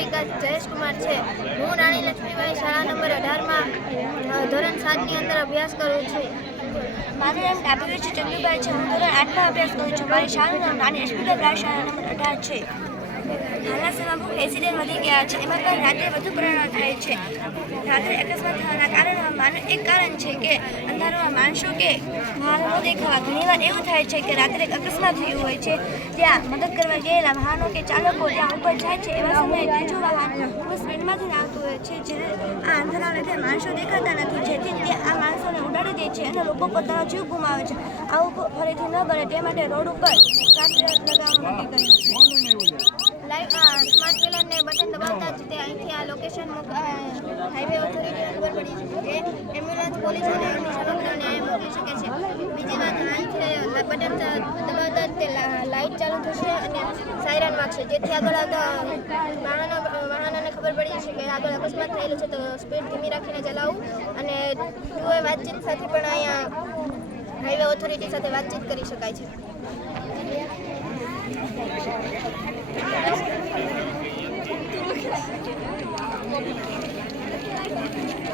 વિકાસ જયેશકુમાર છે। હું રાણી લક્ષ્મીબાઈ શાળા નંબર 18માં ધોરણ 7ની અંદર અભ્યાસ કરું છું। મારું નામ ડાભી ચંદુભાઈ છે। હું ધોરણ 8માં અભ્યાસ કરું છું। મારી શાળાનું નામ રાણી લક્ષ્મીબાઈ શાળા નંબર 18 છે। હાલના સમયમાં ખૂબ એક્સિડન્ટ વધી ગયા છે। એમાં પણ રાત્રે વધુ પરિણામ થાય છે। રાત્રે અકસ્માત થવાના કારણમાં એક કારણ છે કે અંધારામાં માણસો કે વાહનો ન દેખાવા। ઘણીવાર એવું થાય છે કે રાત્રે અકસ્માત થયું હોય છે, ત્યાં મદદ કરવા ગયેલા વાહનો કે ચાલકો ત્યાં ઉપર જાય છે। એવા સમયે ત્રીજું વાહન ખૂબ સ્પીડમાંથી આવતું હોય છે, જેને આ અંધારાના લીધે માણસો દેખાતા નથી, જેથી તે આ માણસોને ઉડાડી દે છે અને લોકો પોતાનો જીવ ગુમાવે છે। આવું ફરીથી ન બને તે માટે રોડ ઉપર ટ્રાફિક લગાવવાનું નક્કી કર્યું છે। સ્માર્ટ પિલરને બટન દબાવતા જ તે અહીંથી આ લોકેશન હાઈવે ઓથોરિટીને ખબર પડી કે એમ્બ્યુલન્સ, પોલીસ અને અગ્નિશામકનો ન્યાય મોકલી શકે છે। બીજી વાત, અહીંથી બટન દબાવતા જ તે લાઇટ ચાલુ થશે અને સાયરન વાગશે, જેથી આગળ આવતા વાહનોને ખબર પડી જશે કે આગળ અકસ્માત થયેલું છે, તો સ્પીડ ધીમી રાખીને ચલાવવું। અને ટુ-વે વાતચીત સાથે પણ અહીંયા હાઈવે ઓથોરિટી સાથે વાતચીત કરી શકાય છે।